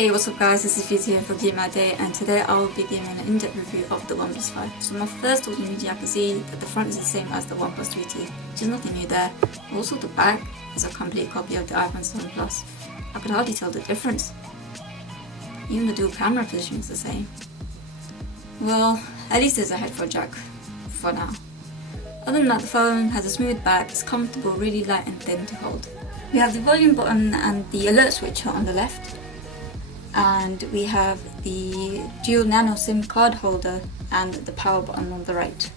Hey, what's up guys, this is Vizzy here for Game My Day, and today I will be giving an in-depth review of the Oneplus 5. So my first thought immediately, I can see that the front is the same as the Oneplus 3T, which is nothing new there. Also the back is a complete copy of the iPhone 7 Plus. I could hardly tell the difference. Even the dual camera position is the same. Well, at least there's a headphone jack, for now. Other than that, the phone has a smooth back, it's comfortable, really light and thin to hold. We have the volume button and the alert switcher on the left. And we have the dual nano SIM card holder and the power button on the right.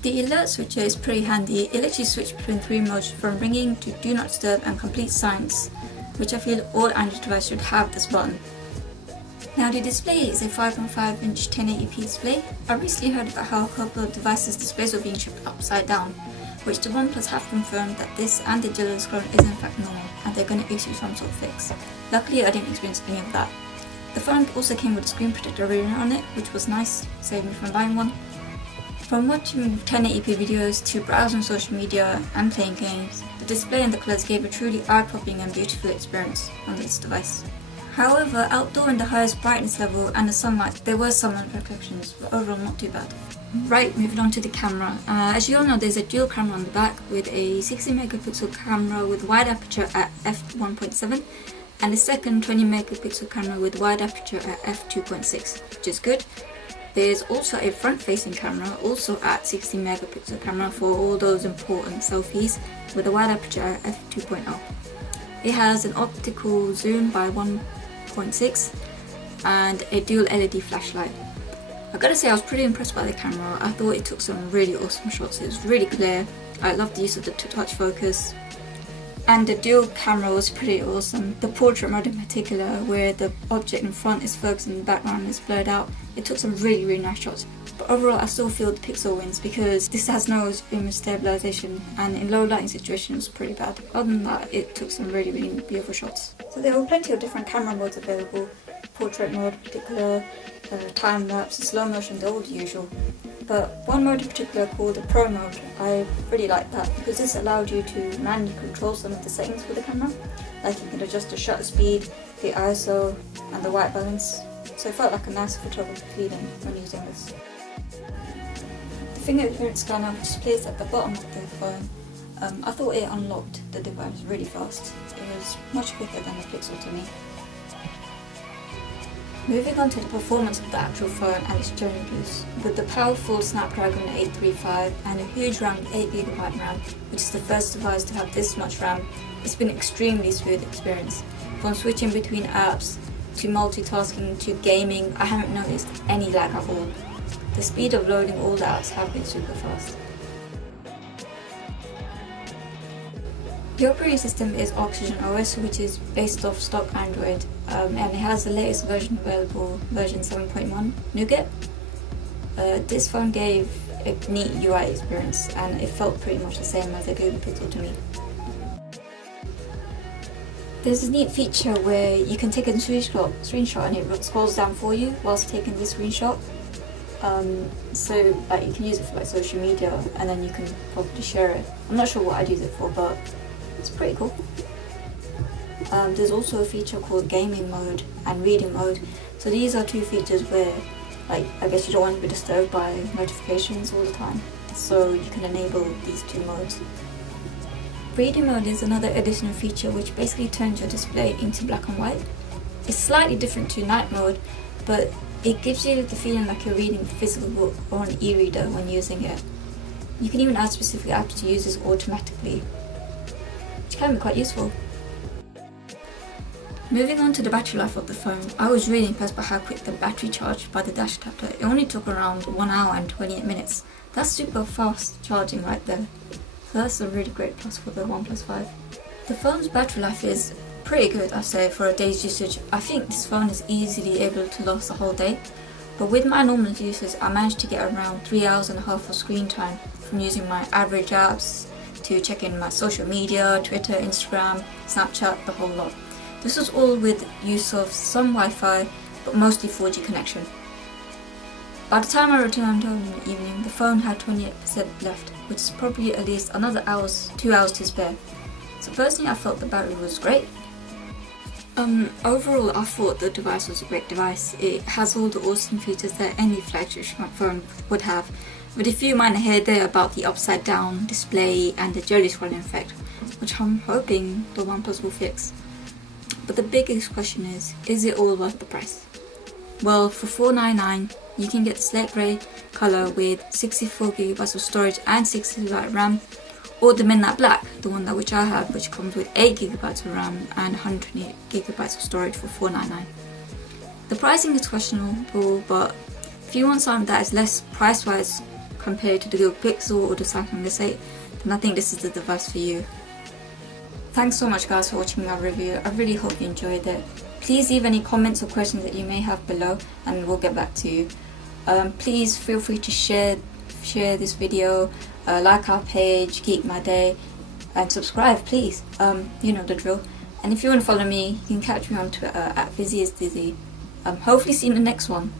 The alert switcher is pretty handy. It lets you switch between three modes, from ringing to do not disturb and complete silence, which I feel all Android devices should have this button. Now the display is a 5.5 inch 1080p display. I recently heard about how a couple of devices' displays were being shipped upside down, which the Oneplus have confirmed that this and the digital scrolling is in fact normal and they're going to issue some sort of fix. Luckily I didn't experience any of that. The phone also came with a screen protector reader on it, which was nice, saved me from buying one. From watching 1080p videos to browsing social media and playing games, the display and the colours gave a truly eye-popping and beautiful experience on this device. However, outdoor in the highest brightness level and the sunlight, there were some imperfections, but overall not too bad. Right, moving on to the camera. As you all know, there's a dual camera on the back with a 60 megapixel camera with wide aperture at f1.7 and a second 20 megapixel camera with wide aperture at f2.6, which is good. There's also a front-facing camera, also at 60 megapixel camera for all those important selfies, with a wide aperture at f2.0. It has an optical zoom by 1.6 and a dual LED flashlight. I gotta say I was pretty impressed by the camera. I thought it took some really awesome shots. It was really clear. I loved the use of the touch focus. And the dual camera was pretty awesome. The portrait mode in particular, where the object in front is focused and the background is blurred out, it took some really nice shots. But overall I still feel the Pixel wins because this has no image stabilization and in low lighting situations it was pretty bad. Other than that, it took some really beautiful shots. So there were plenty of different camera modes available. Portrait mode in particular, time lapse, slow motion, all the usual. But one mode in particular called the Pro mode, I really liked that because this allowed you to manually control some of the settings for the camera. Like you can adjust the shutter speed, the ISO and the white balance. So it felt like a nice photography feeling when using this. The fingerprint scanner, which is placed at the bottom of the phone, I thought it unlocked the device really fast. It was much quicker than the Pixel to me. Moving on to the performance of the actual phone and its challenges. With the powerful Snapdragon 835 and a huge RAM 8GB RAM, which is the first device to have this much RAM, it's been an extremely smooth experience. From switching between apps, to multitasking, to gaming, I haven't noticed any lag at all. The speed of loading all the apps have been super fast. The operating system is Oxygen OS, which is based off stock Android, and it has the latest version available, version 7.1 Nougat. This phone gave a neat UI experience and it felt pretty much the same as the Google Pixel to me. There's a neat feature where you can take a screenshot and it scrolls down for you whilst taking the screenshot. So like, you can use it for like social media and then you can probably share it. I'm not sure what I'd use it for, but it's pretty cool. There's also a feature called gaming mode and reading mode. So these are two features where, like, I guess you don't want to be disturbed by notifications all the time. So you can enable these two modes. Reading mode is another additional feature which basically turns your display into black and white. It's slightly different to night mode, but it gives you the feeling like you're reading a physical book or an e-reader when using it. You can even add specific apps to use this automatically, which can be quite useful. Moving on to the battery life of the phone, I was really impressed by how quick the battery charged by the dash adapter. It only took around 1 hour and 28 minutes. That's super fast charging right there. So that's a really great plus for the Oneplus 5. The phone's battery life is pretty good, I'd say, for a day's usage. I think this phone is easily able to last the whole day. But with my normal usage, I managed to get around 3 hours and a half of screen time from using my average apps to checking my social media, Twitter, Instagram, Snapchat, the whole lot. This was all with use of some Wi-Fi, but mostly 4G connection. By the time I returned home in the evening, the phone had 28% left, which is probably at least another 2 hours to spare. So personally I felt the battery was great. Overall, I thought the device was a great device. It has all the awesome features that any flagship smartphone would have, with a few minor here there about the upside down display and the jelly scrolling effect, which I'm hoping the OnePlus will fix. But the biggest question is it all worth the price? Well, for $499, you can get the slate grey colour with 64GB of storage and 6GB RAM, or the midnight black, the one that which I have, which comes with 8GB of RAM and 128GB of storage for $499. The pricing is questionable, but if you want something that is less price-wise compared to the Google Pixel or the Samsung S8, then I think this is the device for you. Thanks so much guys for watching my review. I really hope you enjoyed it. Please leave any comments or questions that you may have below and we'll get back to you. Please feel free to share this video, like our page, Geek My Day, and subscribe please. You know the drill. And if you want to follow me, you can catch me on Twitter at VizzyIsDizzy. Hopefully see you in the next one.